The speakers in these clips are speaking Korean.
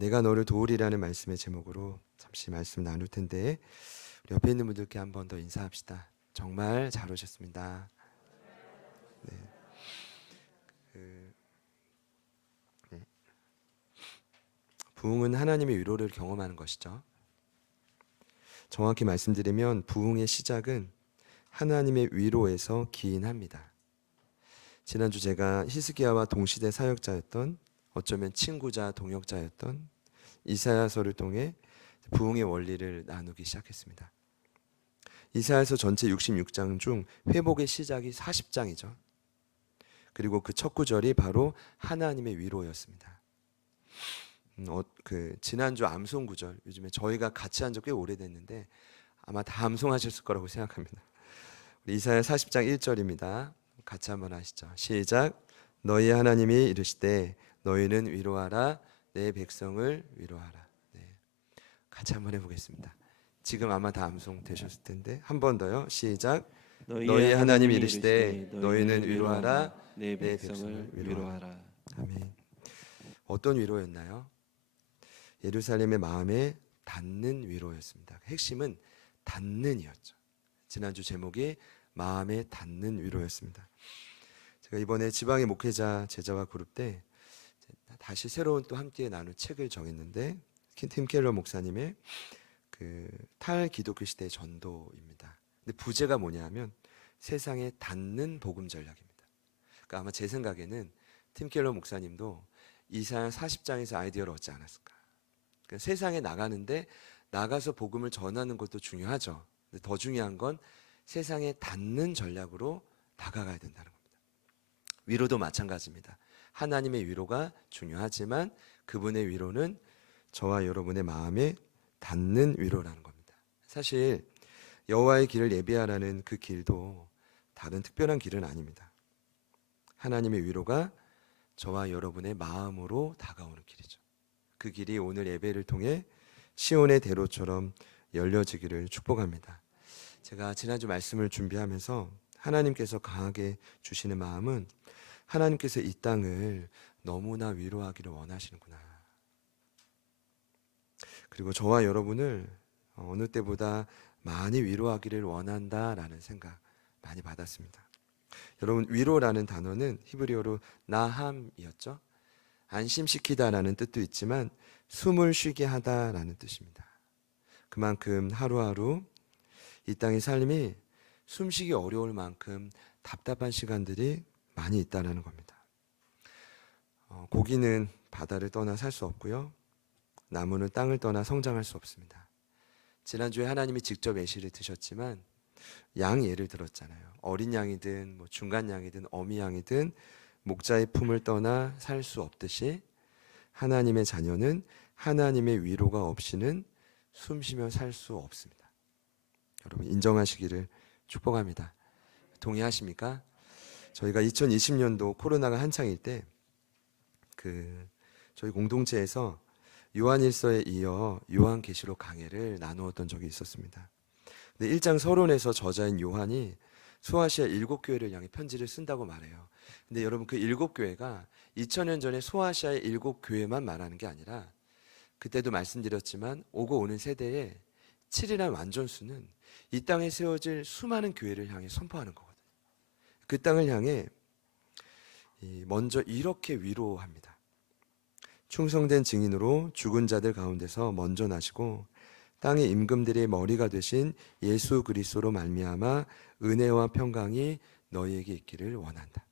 내가 너를 도우리라는 말씀의 제목으로 잠시 말씀 나눌 텐데, 우리 옆에 있는 분들께 한 번 더 인사합시다. 정말 잘 오셨습니다. 네, 그, 네. 부흥은 하나님의 위로를 경험하는 것이죠. 정확히 말씀드리면 부흥의 시작은 하나님의 위로에서 기인합니다. 지난주 제가 히스기야와 동시대 사역자였던, 어쩌면 친구자 동역자였던 이사야서를 통해 부흥의 원리를 나누기 시작했습니다. 이사야서 전체 66장 중 회복의 시작이 40장이죠. 그리고 그 첫 구절이 바로 하나님의 위로였습니다. 지난주 암송 구절, 요즘에 저희가 같이 한 지 꽤 오래됐는데 아마 다 암송하셨을 거라고 생각합니다. 우리 이사야 40장 1절입니다. 같이 한번 하시죠. 시작. 너희 하나님이 이르시되 너희는 위로하라, 내 백성을 위로하라. 네, 같이 한번 해보겠습니다. 지금 아마 다 암송 되셨을 텐데 한 번 더요. 시작. 너희의 너희 하나님이 하나님이 이르시되 이르시되 너희는 너희는 위로하라, 위로하라 내 내 백성을 백성을 위로하라. 위로하라. 아멘. 어떤 위로였나요? 예루살렘의 마음에 닿는 위로였습니다. 핵심은 닿는이었죠. 지난주 제목이 마음에 닿는 위로였습니다. 제가 이번에 지방의 목회자 제자와 그룹 때 다시 새로운 또 함께 나눌 책을 정했는데, 팀 켈러 목사님의 그 탈기독교 시대의 전도입니다. 근데 부제가 뭐냐면 세상에 닿는 복음 전략입니다. 그러니까 아마 제 생각에는 팀 켈러 목사님도 이사야 40장에서 아이디어를 얻지 않았을까. 그러니까 세상에 나가는데 나가서 복음을 전하는 것도 중요하죠. 근데 더 중요한 건 세상에 닿는 전략으로 다가가야 된다는 겁니다. 위로도 마찬가지입니다. 하나님의 위로가 중요하지만 그분의 위로는 저와 여러분의 마음에 닿는 위로라는 겁니다. 사실 여호와의 길을 예비하라는 그 길도 다른 특별한 길은 아닙니다. 하나님의 위로가 저와 여러분의 마음으로 다가오는 길이죠. 그 길이 오늘 예배를 통해 시온의 대로처럼 열려지기를 축복합니다. 제가 지난주 말씀을 준비하면서 하나님께서 강하게 주시는 마음은 하나님께서 이 땅을 너무나 위로하기를 원하시는구나. 그리고 저와 여러분을 어느 때보다 많이 위로하기를 원한다라는 생각 많이 받았습니다. 여러분, 위로라는 단어는 히브리어로 나함이었죠. 안심시키다라는 뜻도 있지만 숨을 쉬게 하다라는 뜻입니다. 그만큼 하루하루 이 땅의 삶이 숨쉬기 어려울 만큼 답답한 시간들이 많이 있다는 겁니다. 고기는 바다를 떠나 살 수 없고요. 나무는 땅을 떠나 성장할 수 없습니다. 지난주에 하나님이 직접 예시를 드셨지만 양 예를 들었잖아요. 어린 양이든 중간 양이든 어미 양이든 목자의 품을 떠나 살 수 없듯이 하나님의 자녀는 하나님의 위로가 없이는 숨쉬며 살 수 없습니다. 여러분 인정하시기를 축복합니다. 동의하십니까? 저희가 2020년도 코로나가 한창일 때 저희 공동체에서 요한일서에 이어 요한계시록 강해를 나누었던 적이 있었습니다. 근데 1장 서론에서 저자인 요한이 소아시아 7교회를 향해 편지를 쓴다고 말해요. 근데 여러분 그 7교회가 2000년 전에 소아시아의 7교회만 말하는 게 아니라 그때도 말씀드렸지만 오고 오는 세대에 7이라는 완전수는 이 땅에 세워질 수많은 교회를 향해 선포하는 거거든요. 그 땅을 향해 먼저 이렇게 위로합니다. 충성된 증인으로 죽은 자들 가운데서 먼저 나시고 땅의 임금들의 머리가 되신 예수 그리스도로 말미암아 은혜와 평강이 너희에게 있기를 원한다.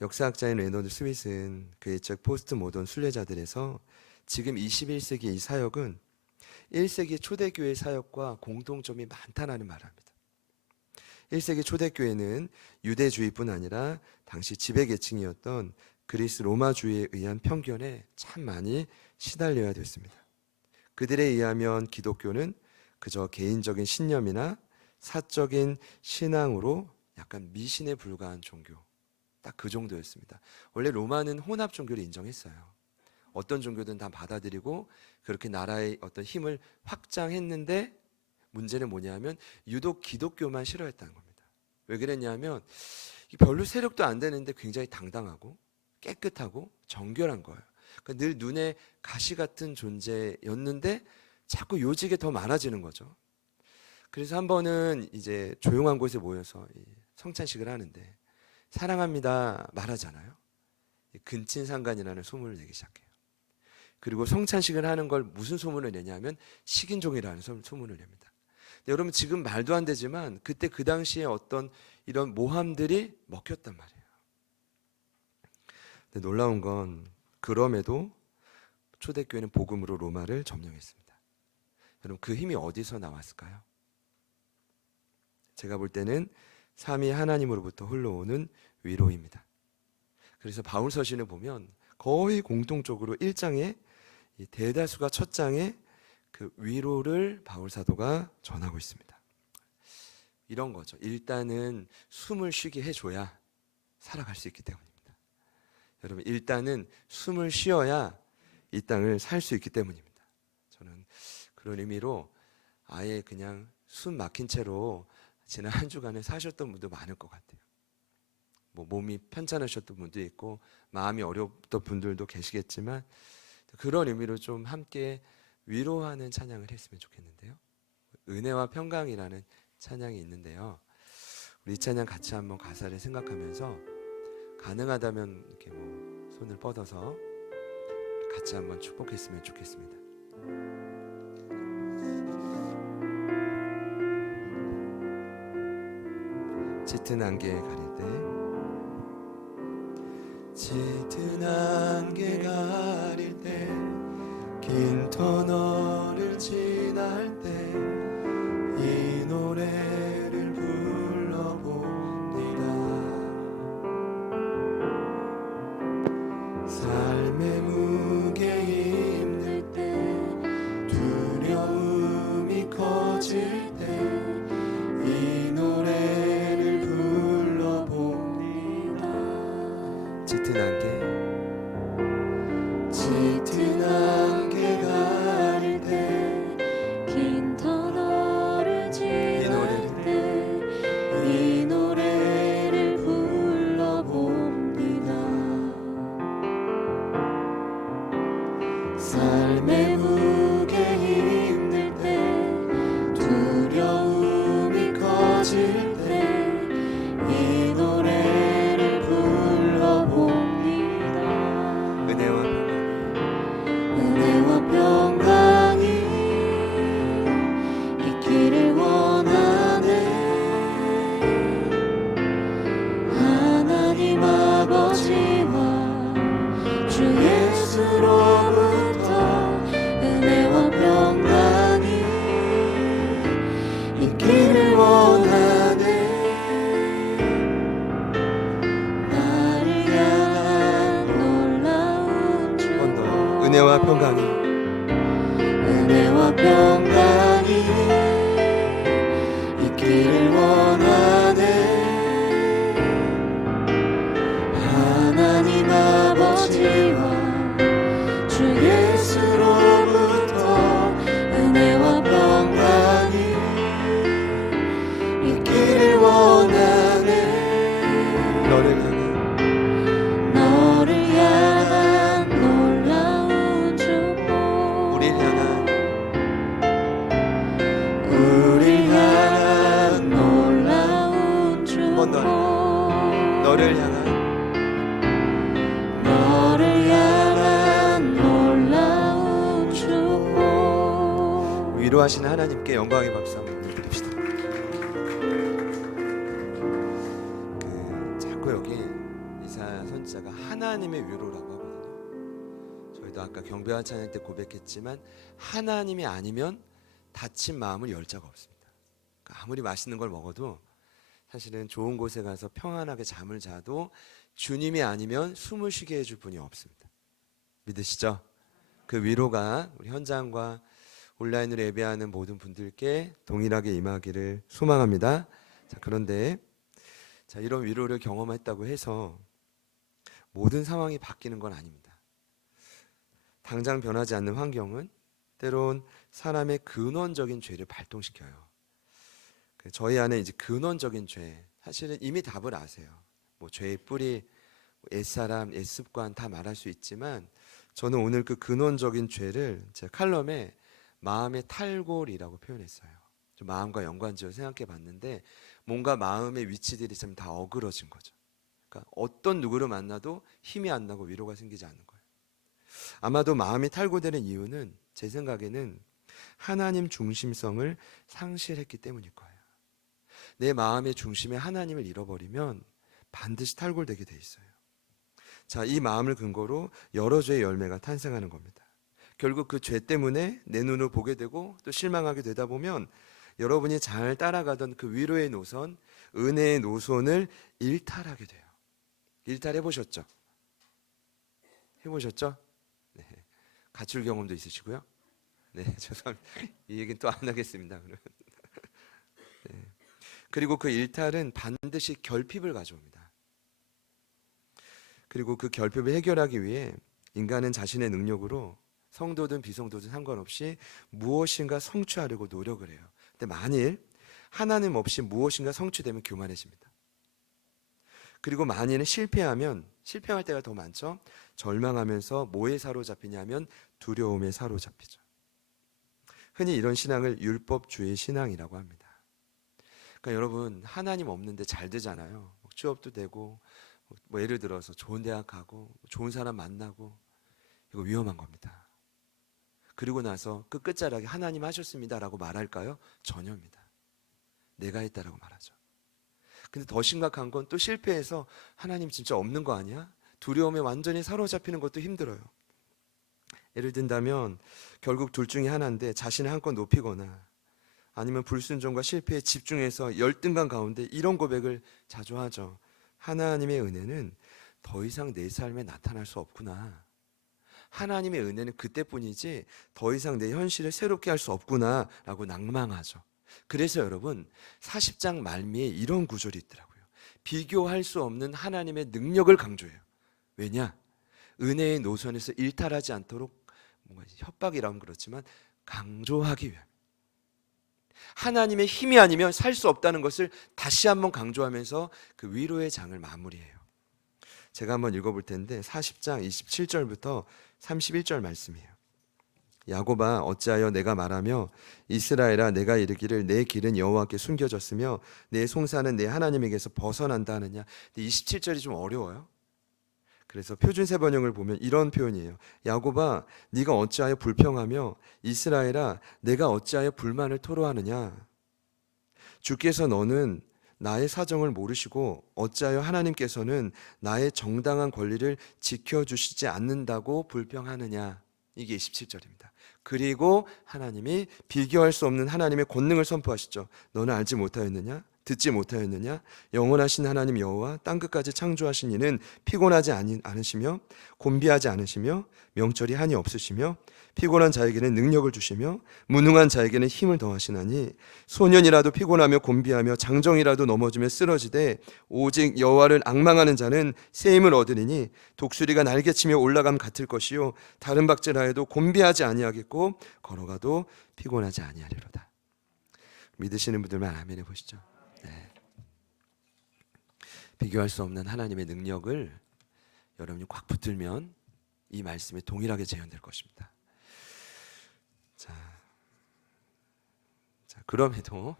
역사학자인 레너드 스윗은 그의 책 포스트 모던 순례자들에서 지금 21세기 이 사역은 1세기 초대교회 사역과 공통점이 많다는 말을 합니다. 1세기 초대교회는 유대주의뿐 아니라 당시 지배계층이었던 그리스 로마주의에 의한 편견에 참 많이 시달려야 됐습니다. 그들에 의하면 기독교는 그저 개인적인 신념이나 사적인 신앙으로 약간 미신에 불과한 종교, 딱 그 정도였습니다. 원래 로마는 혼합 종교를 인정했어요. 어떤 종교든 다 받아들이고 그렇게 나라의 어떤 힘을 확장했는데 문제는 뭐냐면 유독 기독교만 싫어했다는 겁니다. 왜 그랬냐면 별로 세력도 안 되는데 굉장히 당당하고 깨끗하고 정결한 거예요. 그러니까 늘 눈에 가시 같은 존재였는데 자꾸 요직이 더 많아지는 거죠. 그래서 한 번은 이제 조용한 곳에 모여서 성찬식을 하는데 사랑합니다 말하잖아요. 근친상간이라는 소문을 내기 시작해요. 그리고 성찬식을 하는 걸 무슨 소문을 내냐면 식인종이라는 소문을 냅니다. 여러분 지금 말도 안 되지만 그때 그 당시에 어떤 이런 모함들이 먹혔단 말이에요. 근데 놀라운 건 그럼에도 초대교회는 복음으로 로마를 점령했습니다. 여러분 그 힘이 어디서 나왔을까요? 제가 볼 때는 삼위 하나님으로부터 흘러오는 위로입니다. 그래서 바울 서신을 보면 거의 공통적으로 1장에 대다수가 첫 장에 그 위로를 바울 사도가 전하고 있습니다. 이런 거죠. 일단은 숨을 쉬게 해줘야 살아갈 수 있기 때문입니다. 여러분 일단은 숨을 쉬어야 이 땅을 살 수 있기 때문입니다. 저는 그런 의미로 아예 그냥 숨 막힌 채로 지난 한 주간에 사셨던 분도 많을 것 같아요. 뭐 몸이 편찮으셨던 분도 있고 마음이 어려웠던 분들도 계시겠지만 그런 의미로 좀 함께 위로하는 찬양을 했으면 좋겠는데요. 은혜와 평강이라는 찬양이 있는데요. 우리 이 찬양 같이 한번 가사를 생각하면서 가능하다면 이렇게 뭐 손을 뻗어서 같이 한번 축복했으면 좋겠습니다. 짙은 안개 가릴 때 짙은 안개 가릴 때 긴 터널을 지날 때 이 노래를 불러봅니다. 삶의 무게 힘들 때 두려움이 커질 때 이 노래를 불러봅니다. 짙은 안개 짙은 안개 가릴 때 긴 터널을 지날 때 이 노래를 불러봅니다. 삶의 무게 힘들 때 두려움이 커질 때 이 노래를 불러봅니다. 은혜와 평강이 있기를 원하네. 하나님 아버지와 주 예수로부터 은혜와 평강이 있기를 원하네. 나를 향한 놀라운 주 은혜와 평강이 있기를 원하네. 하나님 아버지와 주 예수로부터 은혜와 평강이 있기를 원하네. 너를 향한 놀라운 축복 우릴 향한 놀라운 축복 너를 향한 놀라운 축복. 위로하시는 하나님께 영광의 박수 한번 드립시다. 자꾸 여기 이사야 선지자가 하나님의 위로라고 하거든요. 저희도 아까 경배와 찬양 때 고백했지만 하나님이 아니면 다친 마음을 열 자가 없습니다. 그러니까 아무리 맛있는 걸 먹어도 사실은 좋은 곳에 가서 평안하게 잠을 자도 주님이 아니면 숨을 쉬게 해줄 분이 없습니다. 믿으시죠? 그 위로가 우리 현장과 온라인으로 예배하는 모든 분들께 동일하게 임하기를 소망합니다. 자, 그런데 이런 위로를 경험했다고 해서 모든 상황이 바뀌는 건 아닙니다. 당장 변하지 않는 환경은 때론 사람의 근원적인 죄를 발동시켜요. 저희 안에 이제 근원적인 죄, 사실은 이미 답을 아세요. 뭐 죄의 뿌리, 옛사람, 옛습관 다 말할 수 있지만 저는 오늘 그 근원적인 죄를 제 칼럼에 마음의 탈골이라고 표현했어요. 좀 마음과 연관지어 생각해 봤는데 뭔가 마음의 위치들이 좀 다 어그러진 거죠. 그러니까 어떤 누구를 만나도 힘이 안 나고 위로가 생기지 않는 거예요. 아마도 마음이 탈골되는 이유는 제 생각에는 하나님 중심성을 상실했기 때문일 거예요. 내 마음의 중심에 하나님을 잃어버리면 반드시 탈골되게 돼 있어요. 자, 이 마음을 근거로 여러 죄의 열매가 탄생하는 겁니다. 결국 그 죄 때문에 내 눈으로 보게 되고 또 실망하게 되다 보면 여러분이 잘 따라가던 그 위로의 노선, 은혜의 노선을 일탈하게 돼요. 일탈해 보셨죠? 해보셨죠? 네. 가출 경험도 있으시고요. 네, 죄송합니다. 이 얘기는 또 안 하겠습니다. 네. 그리고 그 일탈은 반드시 결핍을 가져옵니다. 그리고 그 결핍을 해결하기 위해 인간은 자신의 능력으로 성도든 비성도든 상관없이 무엇인가 성취하려고 노력을 해요. 근데 만일 하나님 없이 무엇인가 성취되면 교만해집니다. 그리고 만일은 실패할 때가 더 많죠. 절망하면서 뭐에 사로잡히냐면 두려움에 사로잡히죠. 흔히 이런 신앙을 율법주의 신앙이라고 합니다. 그러니까 여러분 하나님 없는데 잘 되잖아요. 취업도 되고 뭐 예를 들어서 좋은 대학 가고 좋은 사람 만나고 이거 위험한 겁니다. 그리고 나서 그 끝자락에 하나님 하셨습니다라고 말할까요? 전혀입니다. 내가 했다라고 말하죠. 근데 더 심각한 건 또 실패해서 하나님 진짜 없는 거 아니야? 두려움에 완전히 사로잡히는 것도 힘들어요. 예를 든다면 결국 둘 중에 하나인데 자신을 한껏 높이거나 아니면 불순종과 실패에 집중해서 열등감 가운데 이런 고백을 자주 하죠. 하나님의 은혜는 더 이상 내 삶에 나타날 수 없구나. 하나님의 은혜는 그때뿐이지 더 이상 내 현실을 새롭게 할 수 없구나 라고 낭망하죠. 그래서 여러분 40장 말미에 이런 구절이 있더라고요. 비교할 수 없는 하나님의 능력을 강조해요. 왜냐? 은혜의 노선에서 일탈하지 않도록 뭔가 협박이라면 그렇지만 강조하기 위함. 하나님의 힘이 아니면 살 수 없다는 것을 다시 한번 강조하면서 그 위로의 장을 마무리해요. 제가 한번 읽어볼 텐데 40장 27절부터 31절 말씀이에요. 야곱아 어찌하여 내가 말하며 이스라엘아 내가 이르기를 내 길은 여호와께 숨겨졌으며 내 송사는 내 하나님에게서 벗어난다 하느냐. 27절이 좀 어려워요. 그래서 표준세 번역을 보면 이런 표현이에요. 야곱아 네가 어찌하여 불평하며 이스라엘아 내가 어찌하여 불만을 토로하느냐. 주께서 너는 나의 사정을 모르시고 어찌하여 하나님께서는 나의 정당한 권리를 지켜주시지 않는다고 불평하느냐. 이게 27절입니다. 그리고 하나님이 비교할 수 없는 하나님의 권능을 선포하시죠. 너는 알지 못하였느냐? 듣지 못하였느냐? 영원하신 하나님 여호와 땅끝까지 창조하신 이는 피곤하지 않으시며 곤비하지 않으시며 명철이 한이 없으시며 피곤한 자에게는 능력을 주시며 무능한 자에게는 힘을 더하시나니 소년이라도 피곤하며 곤비하며 장정이라도 넘어지며 쓰러지되 오직 여호와를 앙망하는 자는 새 힘을 얻으리니 독수리가 날개치며 올라감 같을 것이요 다른 박질하여도 곤비하지 아니하겠고 걸어가도 피곤하지 아니하리로다. 믿으시는 분들만 아멘 해보시죠. 네. 비교할 수 없는 하나님의 능력을 여러분이 꽉 붙들면 이 말씀에 동일하게 재현될 것입니다. 자, 그럼에도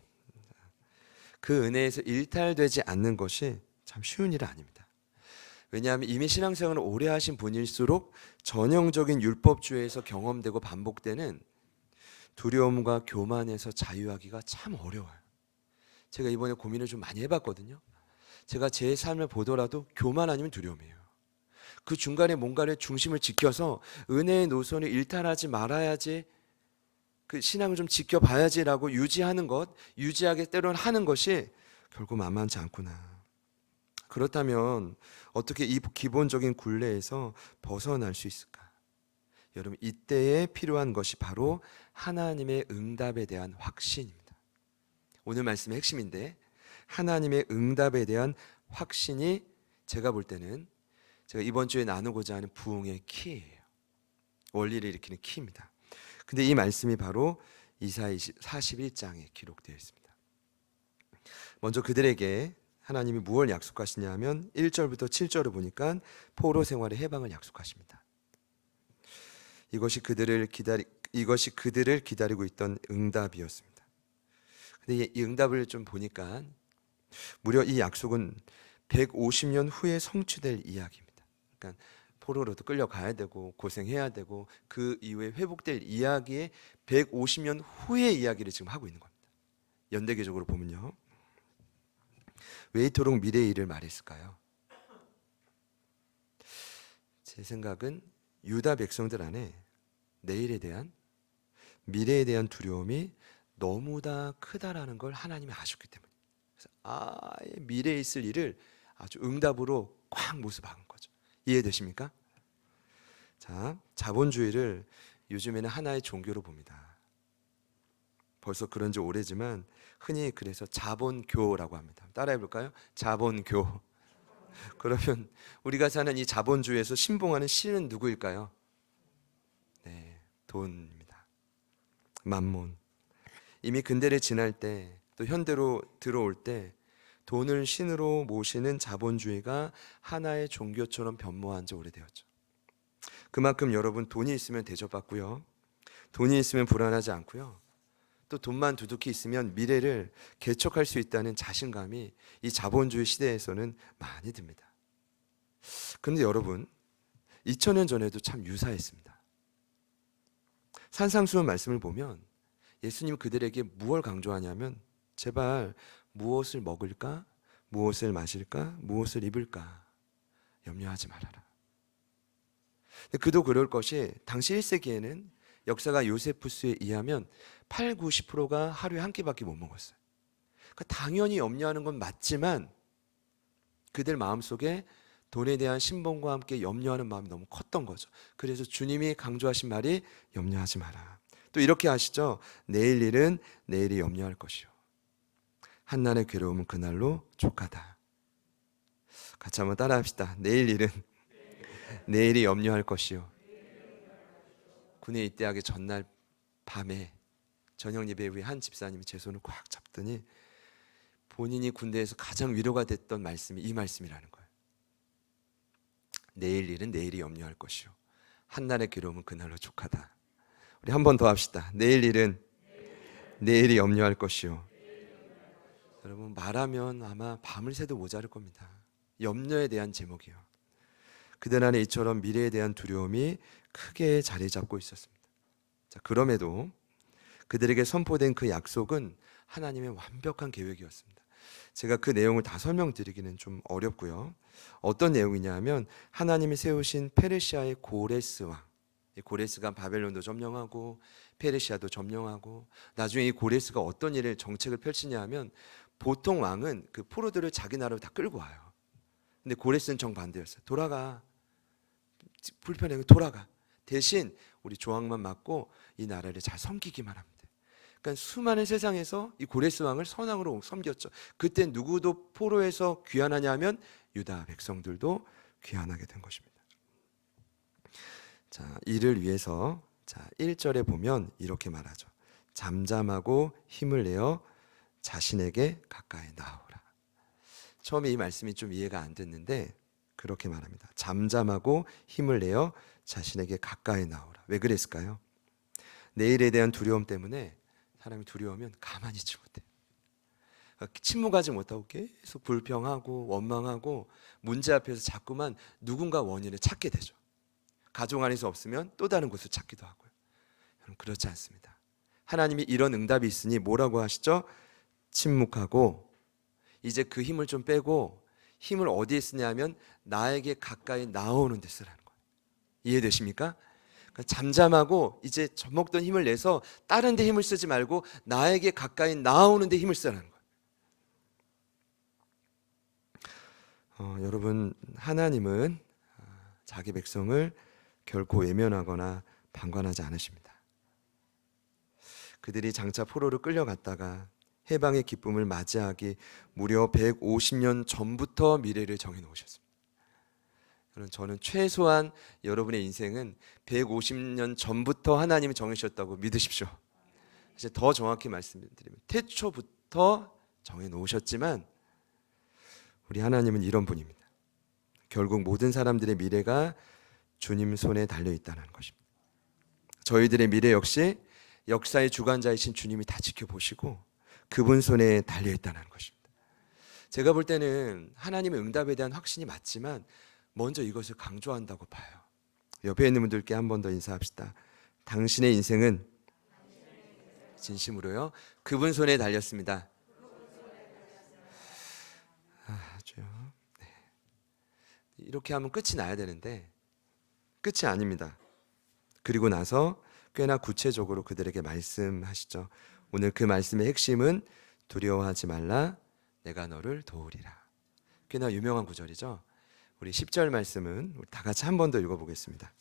그 은혜에서 일탈되지 않는 것이 참 쉬운 일은 아닙니다. 왜냐하면 이미 신앙생활을 오래 하신 분일수록 전형적인 율법주의에서 경험되고 반복되는 두려움과 교만에서 자유하기가 참 어려워요. 제가 이번에 고민을 좀 많이 해봤거든요. 제가 제 삶을 보더라도 교만 아니면 두려움이에요. 그 중간에 뭔가를 중심을 지켜서 은혜의 노선을 일탈하지 말아야지, 그 신앙을 좀 지켜봐야지라고 유지하는 것, 유지하게 때로는 하는 것이 결국 만만치 않구나. 그렇다면 어떻게 이 기본적인 굴레에서 벗어날 수 있을까? 여러분 이때에 필요한 것이 바로 하나님의 응답에 대한 확신입니다. 오늘 말씀의 핵심인데 하나님의 응답에 대한 확신이 제가 볼 때는 제가 이번 주에 나누고자 하는 부흥의 키예요. 원리를 일으키는 키입니다. 근데 이 말씀이 바로 이사야 41장에 기록되어 있습니다. 먼저 그들에게 하나님이 무엇을 약속하시냐 하면 1절부터 7절을 보니까 포로 생활의 해방을 약속하십니다. 이것이 그들을 기다리고 있던 응답이었습니다. 근데 이 응답을 좀 보니까 무려 이 약속은 150년 후에 성취될 이야기입니다. 그러니까 포로로도 끌려가야 되고 고생해야 되고 그 이후에 회복될 이야기의 150년 후의 이야기를 지금 하고 있는 겁니다. 연대계적으로 보면요. 왜 이토록 미래의 일을 말했을까요? 제 생각은 유다 백성들 안에 내일에 대한 미래에 대한 두려움이 너무나 크다라는 걸 하나님이 아셨기 때문에 미래에 있을 일을 아주 응답으로 꽉 모습한 거죠. 이해되십니까? 자, 자본주의를 요즘에는 하나의 종교로 봅니다. 벌써 그런 지 오래지만 흔히 그래서 자본교라고 합니다. 따라해 볼까요? 자본교. 그러면 우리가 사는 이 자본주의에서 신봉하는 신은 누구일까요? 네, 돈입니다. 만몬. 이미 근대를 지날 때 또 현대로 들어올 때 돈을 신으로 모시는 자본주의가 하나의 종교처럼 변모한 지 오래되었죠. 그만큼 여러분 돈이 있으면 대접받고요. 돈이 있으면 불안하지 않고요. 또 돈만 두둑히 있으면 미래를 개척할 수 있다는 자신감이 이 자본주의 시대에서는 많이 듭니다. 그런데 여러분 2000년 전에도 참 유사했습니다. 산상수훈 말씀을 보면 예수님 그들에게 무엇을 강조하냐면 제발 무엇을 먹을까? 무엇을 마실까? 무엇을 입을까? 염려하지 말아라. 그도 그럴 것이 당시 1세기에는 역사가 요세푸스에 의하면 8, 90%가 하루에 한 끼밖에 못 먹었어요. 그러니까 당연히 염려하는 건 맞지만 그들 마음속에 돈에 대한 신봉과 함께 염려하는 마음이 너무 컸던 거죠. 그래서 주님이 강조하신 말이 염려하지 마라. 또 이렇게 하시죠. 내일 일은 내일이 염려할 것이요. 한날의 괴로움은 그날로 족하다. 같이 한번 따라합시다. 내일 일은 내일이 염려할 것이요. 군에 입대하기 전날 밤에 저녁 예배 후에 한 집사님이 제 손을 꽉 잡더니 본인이 군대에서 가장 위로가 됐던 말씀이 이 말씀이라는 거예요. 내일 일은 내일이 염려할 것이요. 한날의 괴로움은 그날로 족하다. 우리 한 번 더 합시다. 내일 일은 내일이 염려할 것이요. 여러분 말하면 아마 밤을 새도 모자랄 겁니다. 염려에 대한 제목이요. 그들 안에 이처럼 미래에 대한 두려움이 크게 자리 잡고 있었습니다. 자, 그럼에도 그들에게 선포된 그 약속은 하나님의 완벽한 계획이었습니다. 제가 그 내용을 다 설명드리기는 좀 어렵고요. 어떤 내용이냐면 하나님이 세우신 페르시아의 고레스 왕. 이 고레스가 바벨론도 점령하고 페르시아도 점령하고 나중에 이 고레스가 어떤 일을 정책을 펼치냐 하면 보통 왕은 그 포로들을 자기 나라로 다 끌고 와요. 근데 고레스는 정반대였어요. 돌아가. 불편해 돌아가. 대신 우리 조항만 맞고 이 나라를 잘 섬기기만 합니다. 그러니까 수많은 세상에서 이 고레스 왕을 선왕으로 섬겼죠. 그때 누구도 포로에서 귀환하냐 하면 유다 백성들도 귀환하게 된 것입니다. 자, 이를 위해서 자, 1절에 보면 이렇게 말하죠. 잠잠하고 힘을 내어 자신에게 가까이 나오라. 처음에 이 말씀이 좀 이해가 안 됐는데 그렇게 말합니다. 잠잠하고 힘을 내어 자신에게 가까이 나오라. 왜 그랬을까요? 내일에 대한 두려움 때문에 사람이 두려우면 가만히 있지 못해. 침묵하지 못하고 계속 불평하고 원망하고 문제 앞에서 자꾸만 누군가 원인을 찾게 되죠. 가족 안에서 없으면 또 다른 곳을 찾기도 하고요. 여러분 그렇지 않습니다. 하나님이 이런 응답이 있으니 뭐라고 하시죠? 침묵하고 이제 그 힘을 좀 빼고 힘을 어디에 쓰냐면 나에게 가까이 나오는 데 쓰라는 거예요. 이해되십니까? 그러니까 잠잠하고 이제 젖먹던 힘을 내서 다른 데 힘을 쓰지 말고 나에게 가까이 나오는 데 힘을 쓰라는 거예요. 여러분 하나님은 자기 백성을 결코 외면하거나 방관하지 않으십니다. 그들이 장차 포로로 끌려갔다가 해방의 기쁨을 맞이하기 무려 150년 전부터 미래를 정해 놓으셨습니다. 저는 최소한 여러분의 인생은 150년 전부터 하나님이 정하셨다고 믿으십시오. 이제 더 정확히 말씀드리면 태초부터 정해 놓으셨지만 우리 하나님은 이런 분입니다. 결국 모든 사람들의 미래가 주님 손에 달려 있다는 것입니다. 저희들의 미래 역시 역사의 주관자이신 주님이 다 지켜보시고 그분 손에 달려있다는 것입니다. 제가 볼 때는 하나님의 응답에 대한 확신이 맞지만 먼저 이것을 강조한다고 봐요. 옆에 있는 분들께 한 번 더 인사합시다. 당신의 인생은 진심으로요 그분 손에 달렸습니다. 주요. 네. 이렇게 하면 끝이 나야 되는데 끝이 아닙니다. 그리고 나서 꽤나 구체적으로 그들에게 말씀하시죠. 오늘 그 말씀의 핵심은 두려워하지 말라 내가 너를 도우리라. 꽤나 유명한 구절이죠. 우리 10절 말씀은 우리 다 같이 한 번 더 읽어보겠습니다.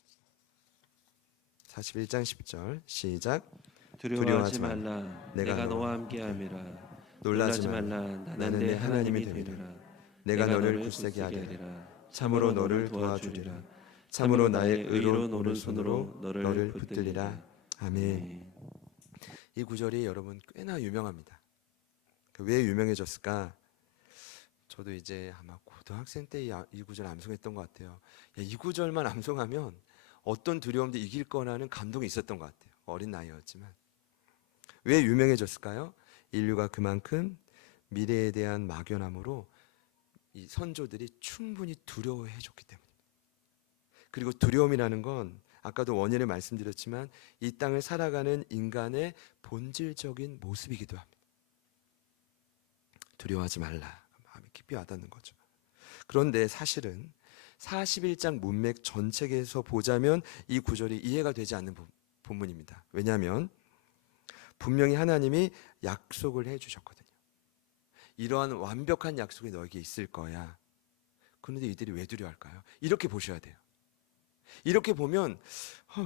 41장 10절 시작. 두려워하지 말라 내가 너와 함께함이라. 놀라지 말라 나는 내 하나님이 되리라. 내가 너를 굳세게 하리라. 참으로 너를 도와주리라. 참으로 나의 의로운 오른손으로 너를 붙들리라. 아멘. 이 구절이 여러분 꽤나 유명합니다. 왜 유명해졌을까? 저도 이제 아마 고등학생 때 이 구절 암송했던 것 같아요. 이 구절만 암송하면 어떤 두려움도 이길 거라는 감동이 있었던 것 같아요. 어린 나이였지만. 왜 유명해졌을까요? 인류가 그만큼 미래에 대한 막연함으로 이 선조들이 충분히 두려워해줬기 때문입니다. 그리고 두려움이라는 건 아까도 원인을 말씀드렸지만 이 땅을 살아가는 인간의 본질적인 모습이기도 합니다. 두려워하지 말라. 마음이 깊이 와닿는 거죠. 그런데 사실은 41장 문맥 전체에서 보자면 이 구절이 이해가 되지 않는 본문입니다. 왜냐하면 분명히 하나님이 약속을 해주셨거든요. 이러한 완벽한 약속이 너에게 있을 거야. 그런데 이들이 왜 두려워할까요? 이렇게 보셔야 돼요. 이렇게 보면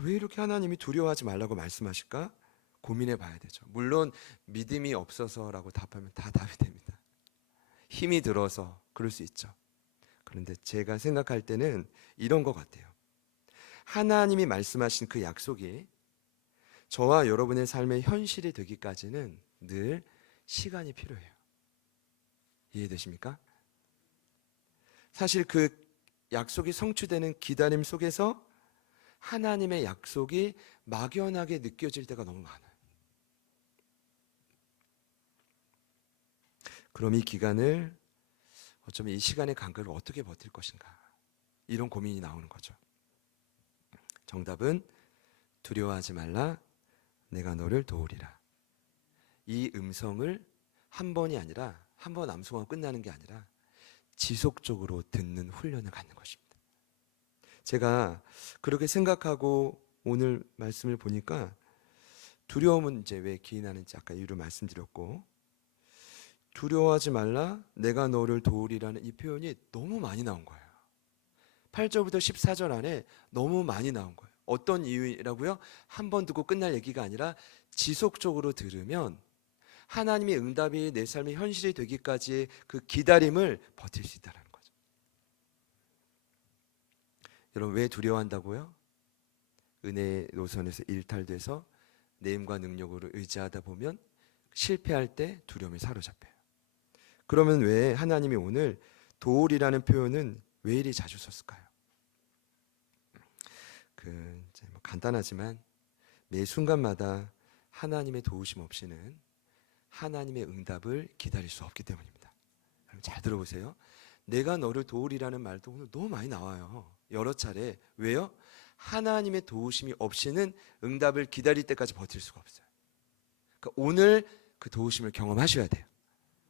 왜 이렇게 하나님이 두려워하지 말라고 말씀하실까? 고민해 봐야 되죠. 물론 믿음이 없어서라고 답하면 다 답이 됩니다. 힘이 들어서 그럴 수 있죠. 그런데 제가 생각할 때는 이런 것 같아요. 하나님이 말씀하신 그 약속이 저와 여러분의 삶의 현실이 되기까지는 늘 시간이 필요해요. 이해되십니까? 사실 그 약속이 성취되는 기다림 속에서 하나님의 약속이 막연하게 느껴질 때가 너무 많아요. 그럼 이 기간을 어쩌면 이 시간의 간격을 어떻게 버틸 것인가, 이런 고민이 나오는 거죠. 정답은 두려워하지 말라 내가 너를 도우리라. 이 음성을 한 번이 아니라 한 번 암송하고 끝나는 게 아니라 지속적으로 듣는 훈련을 갖는 것입니다. 제가 그렇게 생각하고 오늘 말씀을 보니까 두려움은 이제 왜 기인하는지 아까 이유를 말씀드렸고, 두려워하지 말라 내가 너를 도우리라는 이 표현이 너무 많이 나온 거예요. 8절부터 14절 안에 너무 많이 나온 거예요. 어떤 이유라고요? 한 번 듣고 끝날 얘기가 아니라 지속적으로 들으면 하나님의 응답이 내 삶의 현실이 되기까지의 그 기다림을 버틸 수 있다는 거죠. 여러분, 왜 두려워한다고요? 은혜의 노선에서 일탈돼서 내 힘과 능력으로 의지하다 보면 실패할 때 두려움에 사로잡혀요. 그러면 왜 하나님이 오늘 도울이라는 표현은 왜 이리 자주 썼을까요? 이제 간단하지만 매 순간마다 하나님의 도우심 없이는 하나님의 응답을 기다릴 수 없기 때문입니다. 잘 들어보세요. 내가 너를 도우리라는 말도 오늘 너무 많이 나와요. 여러 차례. 왜요? 하나님의 도우심이 없이는 응답을 기다릴 때까지 버틸 수가 없어요. 그러니까 오늘 그 도우심을 경험하셔야 돼요.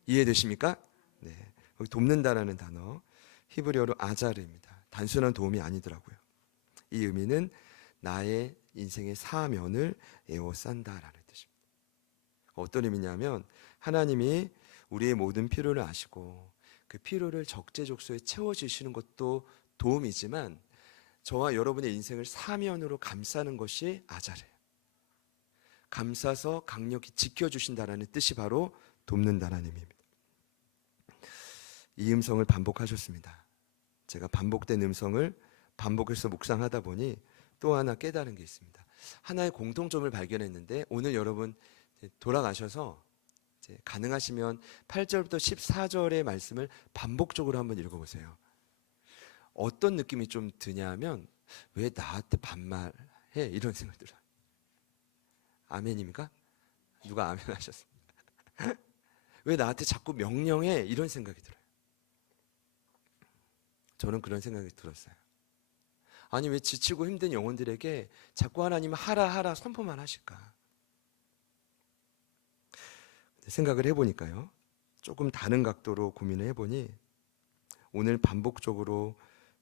이해되십니까? 네. 여기 돕는다라는 단어 히브리어로 아자르입니다. 단순한 도움이 아니더라고요. 이 의미는 나의 인생의 사면을 에워싼다라는 뜻입니다. 어떤 의미냐면 하나님이 우리의 모든 필요를 아시고 그 필요를 적재적소에 채워주시는 것도 도움이지만 저와 여러분의 인생을 사면으로 감싸는 것이 아자르예요. 감싸서 강력히 지켜주신다라는 뜻이 바로 돕는다라는 의미입니다. 이 음성을 반복하셨습니다. 제가 반복된 음성을 반복해서 묵상하다 보니 또 하나 깨달은 게 있습니다. 하나의 공통점을 발견했는데 오늘 여러분 돌아가셔서 이제 가능하시면 8절부터 14절의 말씀을 반복적으로 한번 읽어보세요. 어떤 느낌이 좀 드냐 하면 왜 나한테 반말해? 이런 생각이 들어요. 아멘입니까? 누가 아멘 하셨어요? 왜 나한테 자꾸 명령해? 이런 생각이 들어요. 저는 그런 생각이 들었어요. 아니 왜 지치고 힘든 영혼들에게 자꾸 하나님은 하라 하라 선포만 하실까? 생각을 해보니까요, 조금 다른 각도로 고민을 해보니 오늘 반복적으로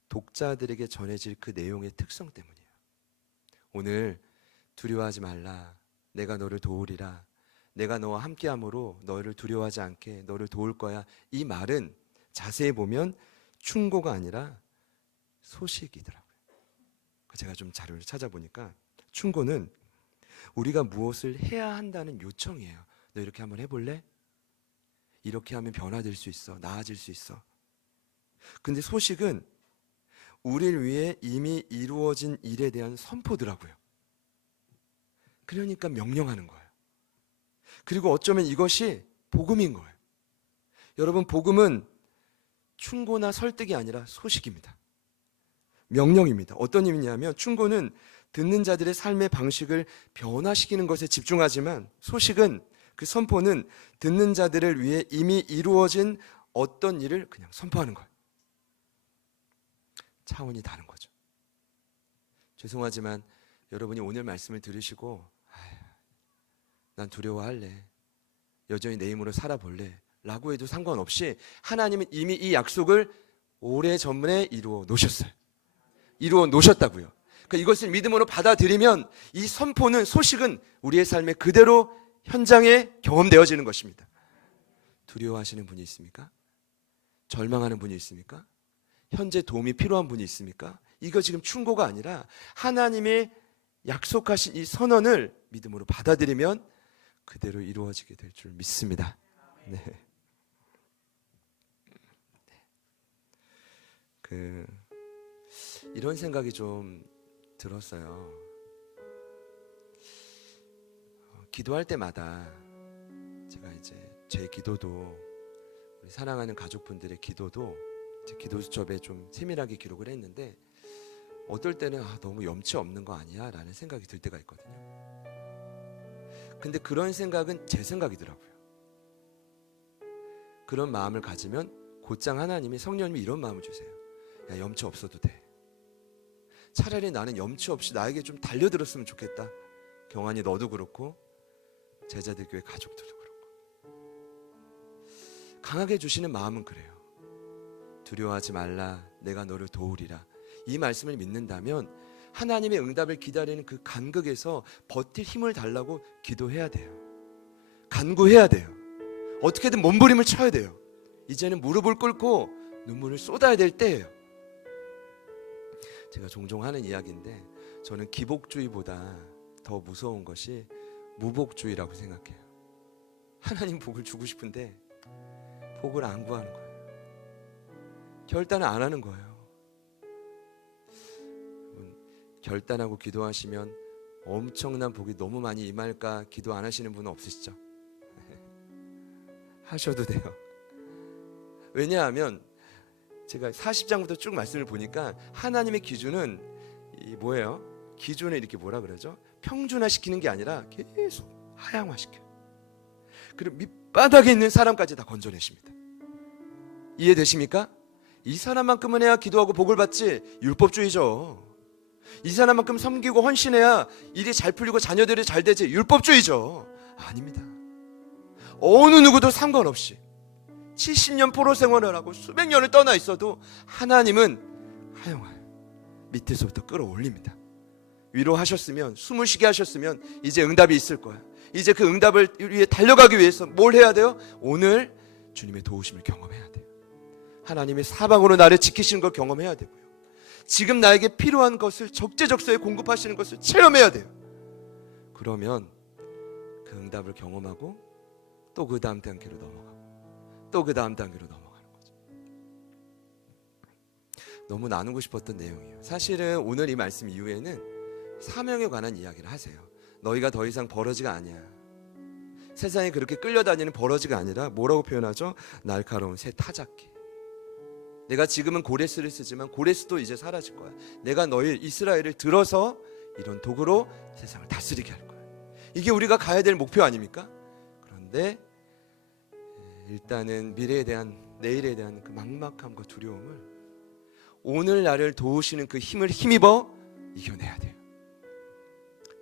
독자들에게 전해질 그 내용의 특성 때문이에요. 오늘 두려워하지 말라, 내가 너를 도우리라, 내가 너와 함께함으로 너를 두려워하지 않게 너를 도울 거야. 이 말은 자세히 보면 충고가 아니라 소식이더라고요. 제가 좀 자료를 찾아보니까 충고는 우리가 무엇을 해야 한다는 요청이에요. 너 이렇게 한번 해볼래? 이렇게 하면 변화될 수 있어, 나아질 수 있어. 근데 소식은 우리를 위해 이미 이루어진 일에 대한 선포더라고요. 그러니까 명령하는 거예요. 그리고 어쩌면 이것이 복음인 거예요. 여러분, 복음은 충고나 설득이 아니라 소식입니다. 명령입니다. 어떤 의미냐면 충고는 듣는 자들의 삶의 방식을 변화시키는 것에 집중하지만 소식은, 그 선포는 듣는 자들을 위해 이미 이루어진 어떤 일을 그냥 선포하는 거예요. 차원이 다른 거죠. 죄송하지만 여러분이 오늘 말씀을 들으시고 난 두려워할래, 여전히 내 힘으로 살아볼래 라고 해도 상관없이 하나님은 이미 이 약속을 오래전에 이루어 놓으셨어요. 이루어 놓으셨다고요. 그러니까 이것을 믿음으로 받아들이면 이 선포는, 소식은 우리의 삶에 그대로 현장에 경험되어지는 것입니다. 두려워하시는 분이 있습니까? 절망하는 분이 있습니까? 현재 도움이 필요한 분이 있습니까? 이거 지금 충고가 아니라 하나님의 약속하신 이 선언을 믿음으로 받아들이면 그대로 이루어지게 될 줄 믿습니다. 네. 이런 생각이 좀 들었어요. 기도할 때마다 제가 이제 제 기도도, 우리 사랑하는 가족분들의 기도도 제 기도 수첩에 좀 세밀하게 기록을 했는데 어떨 때는 너무 염치 없는 거 아니야? 라는 생각이 들 때가 있거든요. 근데 그런 생각은 제 생각이더라고요. 그런 마음을 가지면 곧장 하나님이, 성령님이 이런 마음을 주세요. 야, 염치 없어도 돼. 차라리 나는 염치 없이 나에게 좀 달려들었으면 좋겠다. 경환이 너도 그렇고 제자들 교회 가족들도 그렇고. 강하게 주시는 마음은 그래요. 두려워하지 말라, 내가 너를 도우리라. 이 말씀을 믿는다면 하나님의 응답을 기다리는 그 간극에서 버틸 힘을 달라고 기도해야 돼요. 간구해야 돼요. 어떻게든 몸부림을 쳐야 돼요. 이제는 무릎을 꿇고 눈물을 쏟아야 될 때예요. 제가 종종 하는 이야기인데 저는 기복주의보다 더 무서운 것이 무복주의라고 생각해요. 하나님 복을 주고 싶은데 복을 안 구하는 거예요. 결단을 안 하는 거예요. 결단하고 기도하시면 엄청난 복이 너무 많이 임할까 기도 안 하시는 분은 없으시죠? 하셔도 돼요. 왜냐하면 제가 40장부터 쭉 말씀을 보니까 하나님의 기준은 뭐예요? 기준을 이렇게 뭐라 그러죠? 평준화시키는 게 아니라 계속 하향화시켜요. 그리고 밑바닥에 있는 사람까지 다 건져내십니다. 이해되십니까? 이 사람만큼은 해야 기도하고 복을 받지, 율법주의죠. 이 사람만큼 섬기고 헌신해야 일이 잘 풀리고 자녀들이 잘 되지, 율법주의죠. 아닙니다. 어느 누구도 상관없이 70년 포로 생활을 하고 수백 년을 떠나 있어도 하나님은 하용하여 밑에서부터 끌어올립니다. 위로하셨으면, 숨을 쉬게 하셨으면 이제 응답이 있을 거야. 이제 그 응답을 위해 달려가기 위해서 뭘 해야 돼요? 오늘 주님의 도우심을 경험해야 돼요. 하나님의 사방으로 나를 지키시는 걸 경험해야 되고요. 지금 나에게 필요한 것을 적재적소에 공급하시는 것을 체험해야 돼요. 그러면 그 응답을 경험하고 또 그 다음 단계로 넘어가고 또 그 다음 단계로 넘어가는 거죠. 너무 나누고 싶었던 내용이에요. 사실은 오늘 이 말씀 이후에는 사명에 관한 이야기를 하세요. 너희가 더 이상 버러지가 아니야. 세상에 그렇게 끌려다니는 버러지가 아니라 뭐라고 표현하죠? 날카로운 새 타작기. 내가 지금은 고레스를 쓰지만 고레스도 이제 사라질 거야. 내가 너희 이스라엘을 들어서 이런 도구로 세상을 다스리게 할 거야. 이게 우리가 가야 될 목표 아닙니까? 그런데 일단은 미래에 대한, 내일에 대한 그 막막함과 두려움을 오늘 나를 도우시는 그 힘을 힘입어 이겨내야 돼요.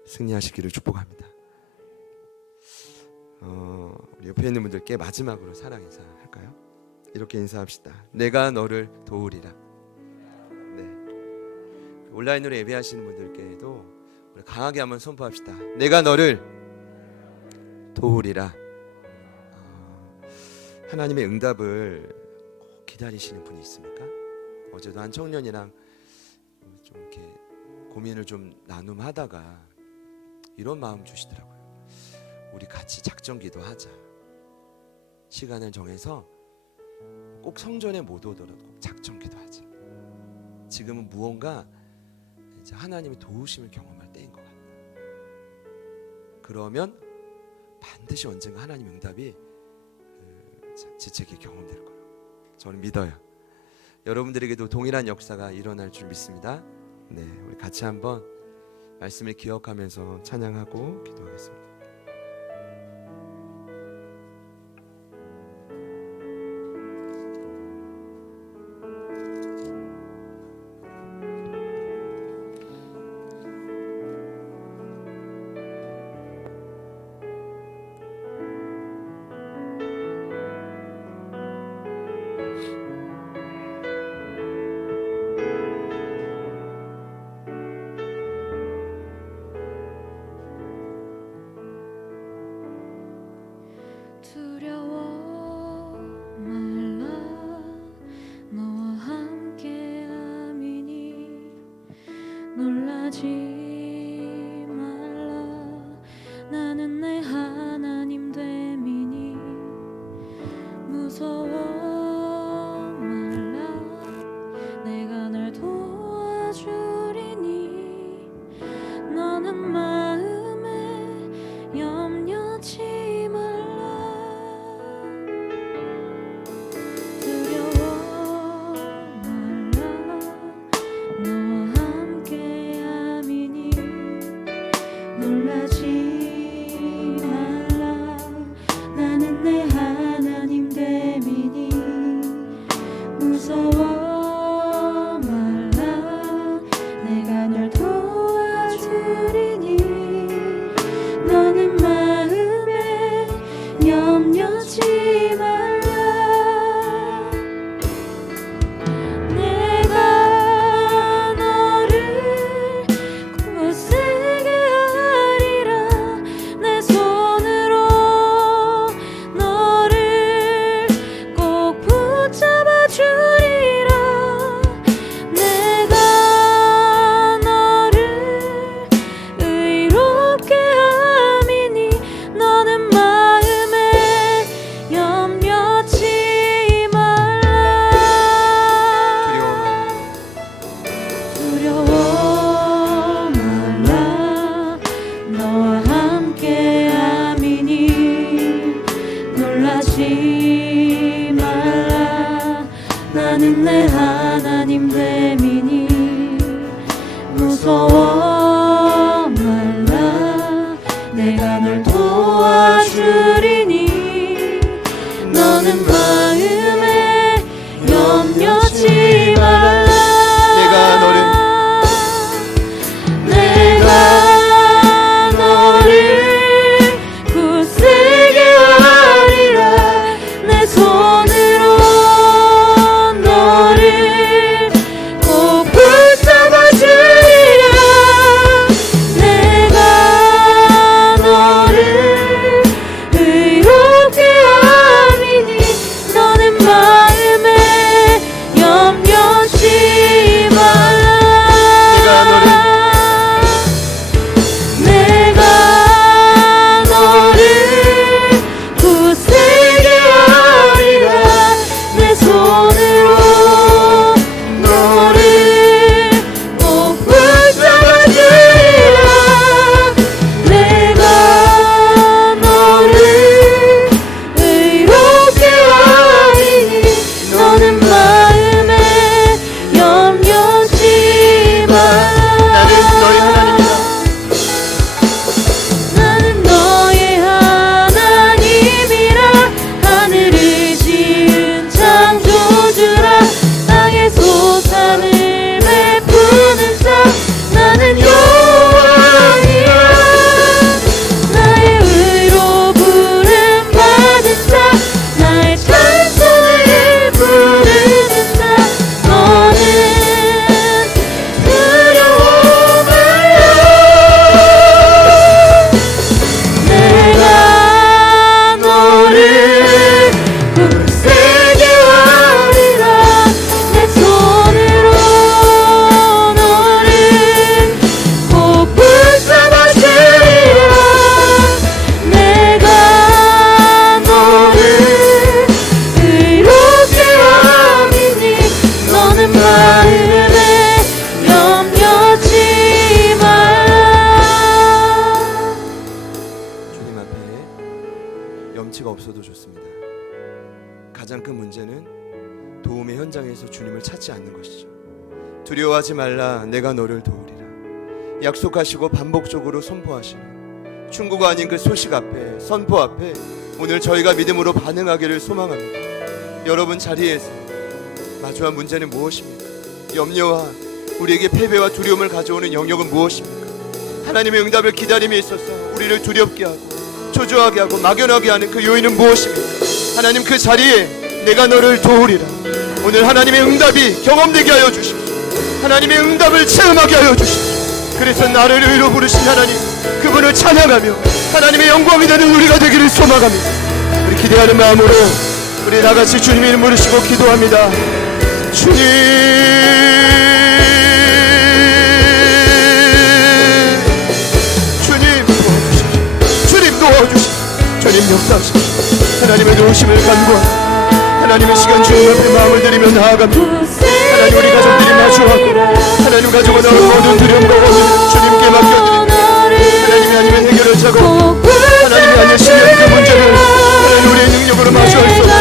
승리하시기를 축복합니다. 우리 옆에 있는 분들께 마지막으로 사랑 인사 할까요? 이렇게 인사합시다. 내가 너를 도우리라. 네. 온라인으로 예배하시는 분들께도 우리 강하게 한번 선포합시다. 내가 너를 도우리라. 하나님의 응답을 꼭 기다리시는 분이 있습니까? 어제도 한 청년이랑 좀 이렇게 고민을 좀 나눔하다가 이런 마음 주시더라고요. 우리 같이 작정기도 하자. 시간을 정해서 꼭 성전에 못 오더라도 꼭 작정기도 하자. 지금은 무언가 이제 하나님의 도우심을 경험할 때인 것 같다. 그러면 반드시 언젠가 하나님의 응답이 지체게 경험될 거예요. 저는 믿어요. 여러분들에게도 동일한 역사가 일어날 줄 믿습니다. 네, 우리 같이 한번 말씀을 기억하면서 찬양하고 기도하겠습니다. 두려워 말라 너와 함께함이니 놀라지 말라 나는 내 하나님 됨이니 무서워 말라 내가 널 도와주리니 너는 마음에 염려치 말라 두려워 말라 너와 함께함이니 놀라지 말라 나는 내 하나님 됨이니 무서워 말라 내가 널 도와주리니 너는 마음에 염려치 말라 내가 너를 굳세게 하리라 염치가 없어도 좋습니다. 가장 큰 문제는 도움의 현장에서 주님을 찾지 않는 것이죠. 두려워하지 말라, 내가 너를 도우리라. 약속하시고 반복적으로 선포하시는 충고가 아닌 그 소식 앞에, 선포 앞에 오늘 저희가 믿음으로 반응하기를 소망합니다. 여러분 자리에서 마주한 문제는 무엇입니까? 염려와 우리에게 패배와 두려움을 가져오는 영역은 무엇입니까? 하나님의 응답을 기다림에 있어서 우리를 두렵게 하고 초조하게 하고 막연하게 하는 그 요인은 무엇입니까? 하나님 그 자리에 내가 너를 도우리라. 오늘 하나님의 응답이 경험되게 하여 주십시오. 하나님의 응답을 체험하게 하여 주십시오. 그래서 나를 의로 부르신 하나님, 그분을 찬양하며 하나님의 영광이 되는 우리가 되기를 소망합니다. 우리 기대하는 마음으로 우리 다같이 주님 이름 부르시고 기도합니다. 주님, 주님 도와주십시오. 주님 역사하십시오. 하나님의 도우심을 간구하고 하나님의 시간 주님 앞에 마음을 드리며 나아갑니다. 하나님 우리 가족들이 마주하고 하나님 가족과 나올 모든 두려움과 원인을 주님께 맡겨드립니다. 하나님이 아니면 해결을 자고 하나님이 아니시면 그 문제를 하나님 우리의 능력으로 마주할 수 없습니다.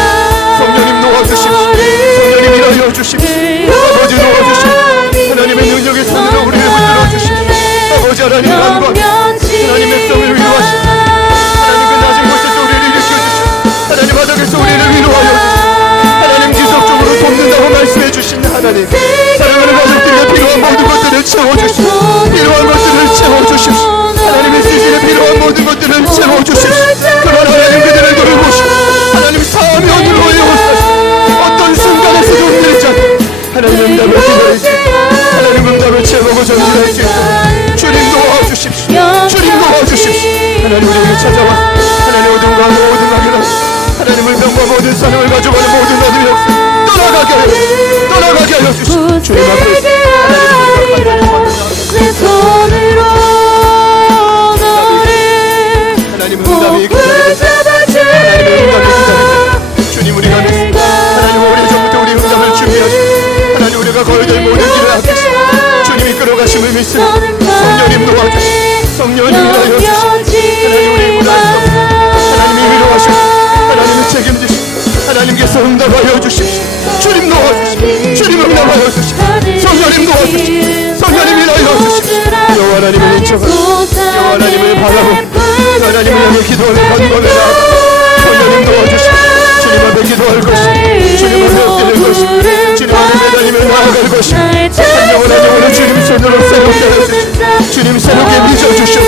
성령님 도와주십시오. 성령님 일하여 주십시오. 아버지 도와주십시오. 하나님의 능력의 손으로 우리를 붙들어 주십시오. 아버지 하나님 간구합니다. 하나님의 성을 위로하십시오. 하나님 그 낮은 곳에서 우리를 일으켜주십시오. 하나님 바닥에서 우리를 위로하여 주십시오. 하나님 지속적으로 돕는다고 말씀해 주신 하나님, 사랑하는 가족들에게 필요한 모든 것들을 채워주십시오. 필요한 것들을 채워주십시오. 하나님의 시즌에 필요한 모든 것들을 채워주십시오. 그러나 하나님 그들을 돌보시고 하나님 사면으로 에워싸시고 어떤 순간에서도 흔들지 않고 하나님 응답을 기다리시고 하나님 응답을 채우고 전진할 수 있도록 주님 도와주십시오. 주님 도와주십시오. 하나님 우리에게 찾아와 하나님 어둠과 모든 막연함 하나님 물병과 모든 사랑을 가져가는 모든 어둠의 역사 떠나가게 하여 주십시오. 주님 앞에 내 손으로 하나님 응답이 기다립니다. 하나님의 응답이 기다립니다. 주님 우리가 믿습니다. 하나님 오래전부터 우리 응답을 준비하시고 하나님 우리가 걸어야 될 모든 길을 아끼시고 주님 이끌어가심을 믿습니다. 성령님 도와주시고 성령님 일하여 주시고 하나님 우리 무너지고 하나님이 위로하시고 하나님을 책임지시고 하나님께서 응답하여 주십시오. 주님 도와주십시오. 주님 응답하여 주십시오. 성령님 도와주십시오. 성령님 일하여 주십시오. 여호와 하나님을 인정하고 여호와 하나님을 바라보고 하나님을 향해 기도하며 간구하며 나아가 성령님 도와주십시오. 주님 앞에 기도할 것이 주님 앞에 엎드릴 것이 주님 앞에 매달리며 나아갈 것이 한 영혼한 영혼을 주님 손으로 새롭게 하여주시오. 주님 새롭게 빚어주시오.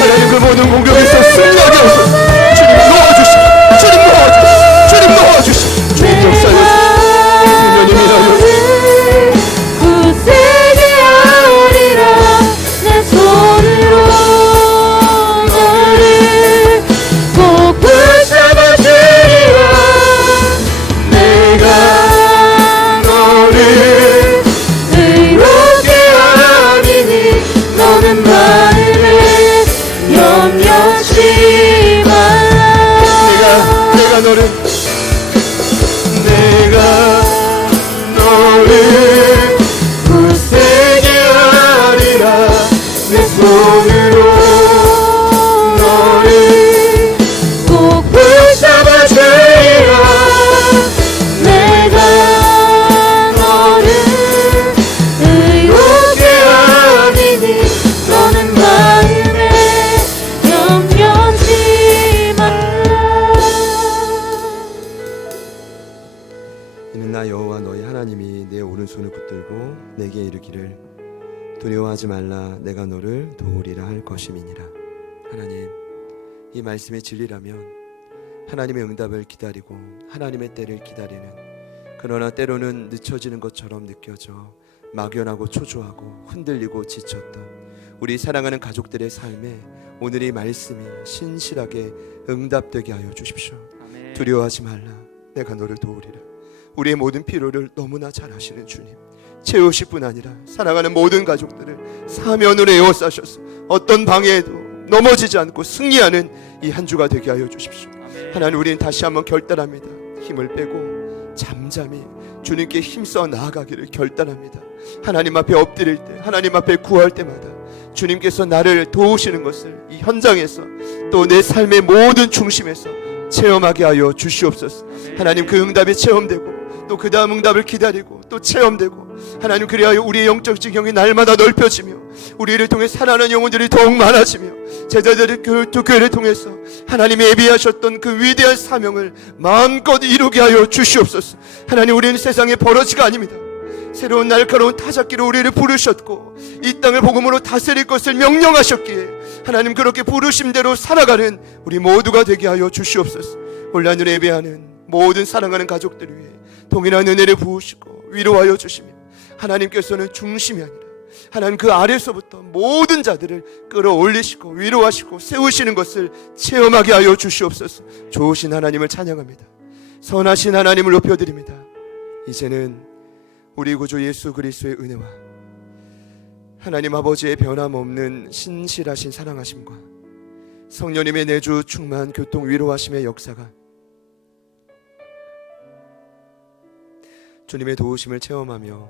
하나님 그 모든 공격에서 승리하게 하소서. 주님 도와주시오. 주님 도와주시오. 주님 도와주시오. 주님 역사하여 주님 일하여 굳세게 하리라. 내 손으로 너를 꼭 붙잡아주리라. 내가 너를 의롭게 하리니 너는 마음에 염려치 말라. 내가 너를 굳세게 하리라. 내 손으로 너를 꼭 붙잡아주리라. 내가 너를 의롭게 하리니 너는 마음에 염려치 말라. 이는 나 여호와 너희 하나님이 내 오른손을 붙들고 내게 이르기를 두려워하지 말라, 내가 너를 도우리라 할 것임이니라. 하나님, 이 말씀의 진리라면 하나님의 응답을 기다리고 하나님의 때를 기다리는, 그러나 때로는 늦춰지는 것처럼 느껴져 막연하고 초조하고 흔들리고 지쳤던 우리 사랑하는 가족들의 삶에 오늘 이 말씀이 신실하게 응답되게 하여 주십시오. 두려워하지 말라, 내가 너를 도우리라. 우리의 모든 필요를 너무나 잘 아시는 주님, 채우실 뿐 아니라 사랑하는 모든 가족들을 사면으로 에워싸셔서 어떤 방해에도 넘어지지 않고 승리하는 이 한 주가 되게 하여 주십시오. 하나님, 우리는 다시 한번 결단합니다. 힘을 빼고 잠잠히 주님께 힘써 나아가기를 결단합니다. 하나님 앞에 엎드릴 때, 하나님 앞에 구할 때마다 주님께서 나를 도우시는 것을 이 현장에서 또 내 삶의 모든 중심에서 체험하게 하여 주시옵소서. 하나님 그 응답이 체험되고 또 그 다음 응답을 기다리고 또 체험되고 하나님 그리하여 우리의 영적 지경이 날마다 넓혀지며 우리를 통해 살아나는 영혼들이 더욱 많아지며 제자들의 교회를 통해서 하나님이 예비하셨던 그 위대한 사명을 마음껏 이루게 하여 주시옵소서. 하나님 우리는 세상의 버러지가 아닙니다. 새로운 날카로운 타작기로 우리를 부르셨고 이 땅을 복음으로 다스릴 것을 명령하셨기에 하나님 그렇게 부르심대로 살아가는 우리 모두가 되게 하여 주시옵소서. 혼란을 예배하는 모든 사랑하는 가족들을 위해 동일한 은혜를 부으시고 위로하여 주시며 하나님께서는 중심이 아니라 하나님 그 아래서부터 모든 자들을 끌어올리시고 위로하시고 세우시는 것을 체험하게 하여 주시옵소서. 좋으신 하나님을 찬양합니다. 선하신 하나님을 높여드립니다. 이제는 우리 구주 예수 그리스도의 은혜와 하나님 아버지의 변함없는 신실하신 사랑하심과 성령님의 내주 충만 교통 위로하심의 역사가 주님의 도우심을 체험하며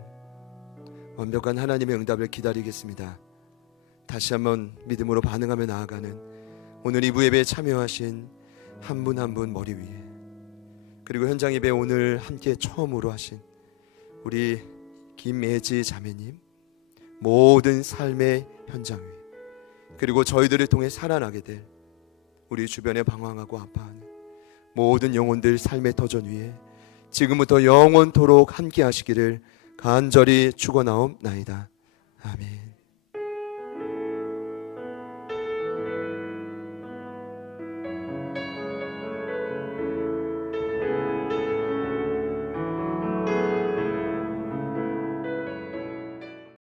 완벽한 하나님의 응답을 기다리겠습니다. 다시 한번 믿음으로 반응하며 나아가는 오늘 2부 예배에 참여하신 한 분 한 분 머리 위에, 그리고 현장 예배 오늘 함께 처음으로 하신 우리 김예지 자매님 모든 삶의 현장 위에, 그리고 저희들을 통해 살아나게 될 우리 주변에 방황하고 아파하는 모든 영혼들 삶의 터전 위에 지금부터 영원토록 함께 하시기를 간절히 축원하옵나이다. 아멘.